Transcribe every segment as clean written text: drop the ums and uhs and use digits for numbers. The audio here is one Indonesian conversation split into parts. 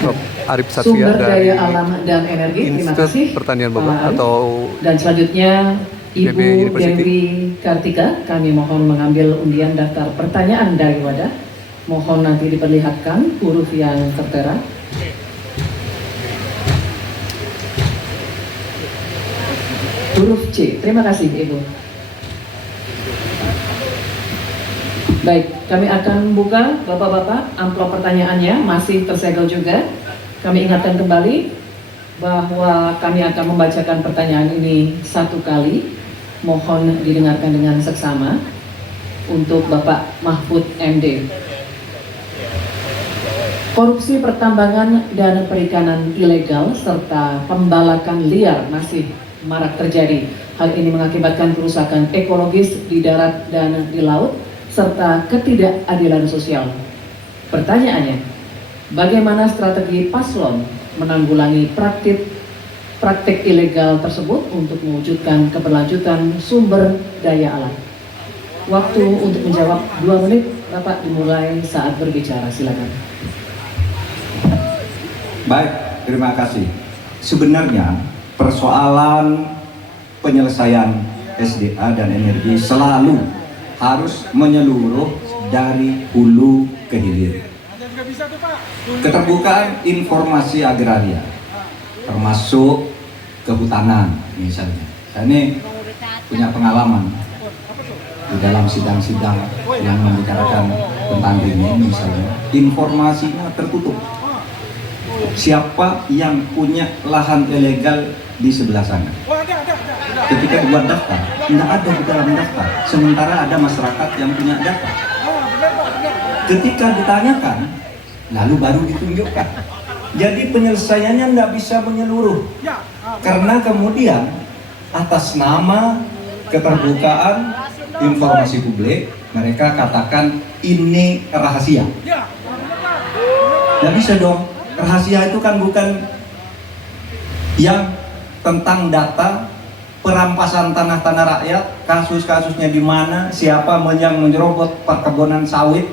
Prof. Arif Satria Sumber dari Daya Alam dan Energi. Terima Institut kasih. Pertanian Bogor atau Dan selanjutnya Ibu IPB University. Dewi Kartika, kami mohon mengambil undian daftar pertanyaan dari wadah. Mohon nanti diperlihatkan huruf yang tertera. Huruf C. Terima kasih Ibu. Baik, kami akan buka Bapak-Bapak amplop pertanyaannya, masih tersegel juga. Kami ingatkan kembali bahwa kami akan membacakan pertanyaan ini satu kali. Mohon didengarkan dengan seksama untuk Bapak Mahfud MD. Korupsi pertambangan dan perikanan ilegal serta pembalakan liar masih marak terjadi. Hal ini mengakibatkan kerusakan ekologis di darat dan di laut serta ketidakadilan sosial. Pertanyaannya, bagaimana strategi paslon menanggulangi praktik ilegal tersebut untuk mewujudkan keberlanjutan sumber daya alam? Waktu untuk menjawab 2 menit, Bapak dimulai saat berbicara, silakan. Baik, terima kasih. Sebenarnya persoalan penyelesaian SDA dan energi selalu harus menyeluruh dari hulu ke hilir. Keterbukaan informasi agraria, termasuk kehutanan misalnya. Saya ini punya pengalaman di dalam sidang-sidang yang membicarakan tentang ini misalnya. Informasinya tertutup. Siapa yang punya lahan ilegal di sebelah sana? Ketika dibuat daftar, tidak ada di dalam daftar. Sementara ada masyarakat yang punya data. Ketika ditanyakan, lalu baru ditunjukkan. Jadi penyelesaiannya tidak bisa menyeluruh. Karena kemudian atas nama keterbukaan informasi publik, mereka katakan ini rahasia. Tidak bisa dong. Rahasia itu kan bukan yang tentang data perampasan tanah-tanah rakyat, kasus-kasusnya di mana, siapa yang menyerobot perkebunan sawit,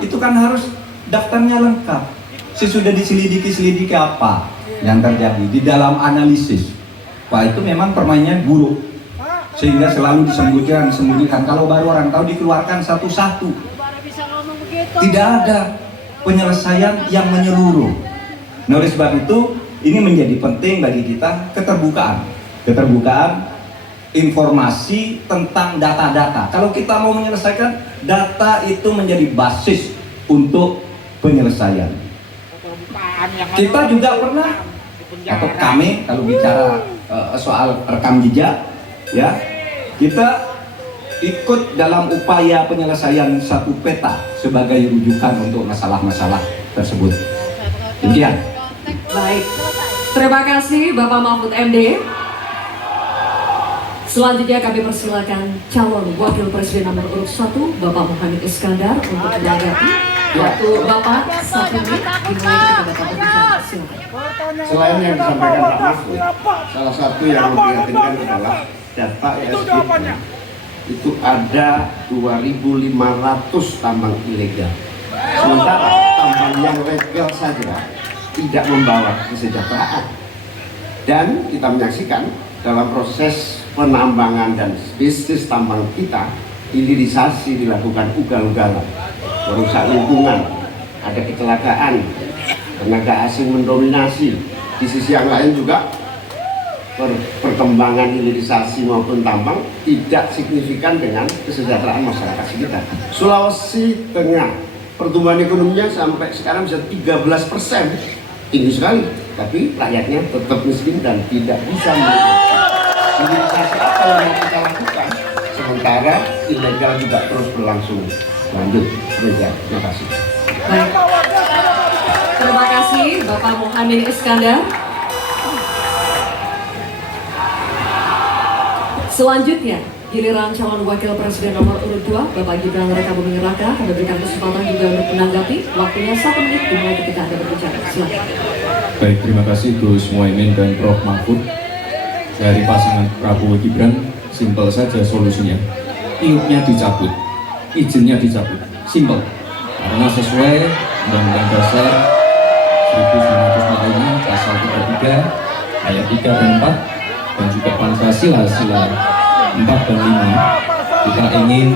itu kan harus daftarnya lengkap. Sesudah diselidiki apa yang terjadi di dalam analisis. Wah, itu memang permainannya buruk, sehingga selalu disembunyikan. Kalau baru orang tahu dikeluarkan satu-satu. Tidak ada penyelesaian yang menyeluruh. Nah, oleh sebab itu ini menjadi penting bagi kita keterbukaan informasi tentang data-data. Kalau kita mau menyelesaikan, data itu menjadi basis untuk penyelesaian. Kita juga pernah, atau kami kalau bicara soal rekam jejak, ya, kita ikut dalam upaya penyelesaian satu peta sebagai rujukan untuk masalah-masalah tersebut. Demikian. Baik, terima kasih Bapak Mahfud MD. Selanjutnya kami persilakan calon wakil presiden nomor urut 1 Bapak Muhammad Iskandar untuk menanggapi. Waktu Bapak 1 menit dimulai kepada Bapak berbicara. Silakan. Selain yang disampaikan Pak Mahfud, salah satu yang memprihatinkan adalah data ESG itu ada 2.500 tambang ilegal. Sementara tambang yang legal saja tidak membawa kesejahteraan. Dan kita menyaksikan dalam proses penambangan dan bisnis tambang kita, hilirisasi dilakukan ugal-ugalan, merusak lingkungan, ada kecelakaan, tenaga asing mendominasi. Di sisi yang lain juga perkembangan hilirisasi maupun tambang tidak signifikan dengan kesejahteraan masyarakat sekitar. Sulawesi Tengah, pertumbuhan ekonominya sampai sekarang bisa 13%, tinggi sekali, tapi rakyatnya tetap miskin dan tidak bisa hilirisasi apa yang mau kita lakukan, sementara ilegal juga terus berlangsung. Lanjut, terima kasih. Baik. Terima kasih Bapak Muhammad Iskandar. Selanjutnya, giliran calon wakil presiden nomor urut 2 Bapak Gibran Raka Buming Raka. Kami berikan kesempatan juga untuk menanggapi. Waktunya 1 menit dimulai ketika Anda berbicara. Silakan. Baik, terima kasih Gus Muhaimin dan Prof Mahfud. Dari pasangan Prabowo Gibran, simpel saja solusinya. Iupnya dicabut. izinnya dicabut. Simple. Karena sesuai Undang-Undang Dasar 1945 pasal 33 ayat 3 dan 4 dan juga Pancasila sila 4 dan 5, kita ingin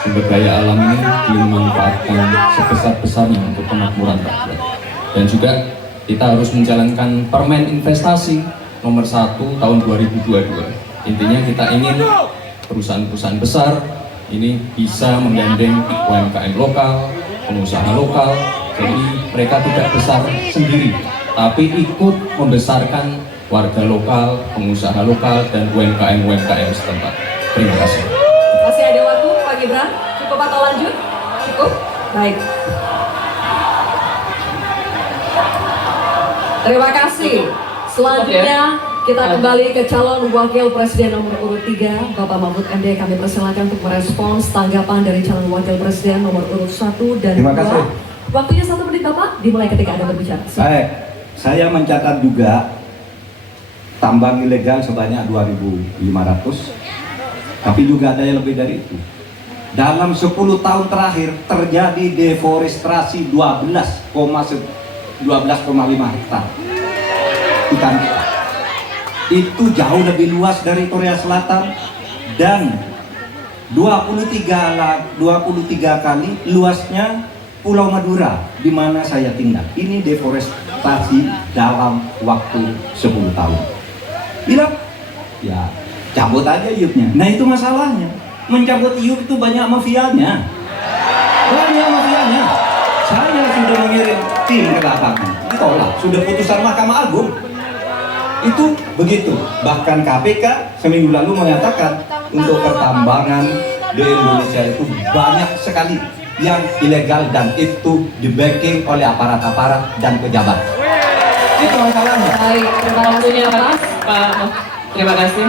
sumber daya alam ini dimanfaatkan sebesar-besarnya untuk kemakmuran rakyat. Dan juga kita harus menjalankan Permen Investasi nomor 1 tahun 2022. Intinya kita ingin perusahaan-perusahaan besar ini bisa menggandeng UMKM lokal, pengusaha lokal, jadi mereka tidak besar sendiri, tapi ikut membesarkan warga lokal, pengusaha lokal, dan UMKM setempat. Terima kasih. Masih ada waktu Pak Gibran? Cukup atau lanjut? Cukup? Baik. Terima kasih. Selanjutnya kita kembali ke calon wakil presiden nomor urut 3, Bapak Mahfud MD. Kami persilakan untuk merespons tanggapan dari calon wakil presiden nomor urut 1 dan 2. Terima kasih. Waktunya 1 menit Bapak, dimulai ketika Anda berbicara. Baik, saya mencatat juga tambang ilegal sebanyak 2.500, tapi juga ada yang lebih dari itu. Dalam 10 tahun terakhir terjadi deforestasi 12,5 hektar ikan kita. Itu jauh lebih luas dari Korea Selatan dan 23 kali luasnya Pulau Madura di mana saya tinggal. Ini deforestasi dalam waktu 10 tahun. Bilang, ya cabut aja iupnya. Nah itu masalahnya. Mencabut iup itu banyak mafianya. Banyak mafianya. Saya sudah mengirim tim ke lapangan. Ditolak. Sudah putusan Mahkamah Agung. Itu begitu. Bahkan KPK seminggu lalu menyatakan untuk pertambangan di Indonesia itu banyak sekali yang ilegal dan itu di-backing oleh aparat-aparat dan pejabat. Itu masalahnya. Baik, terima kasih Waktunya Bapak. habis, Pak. Terima kasih.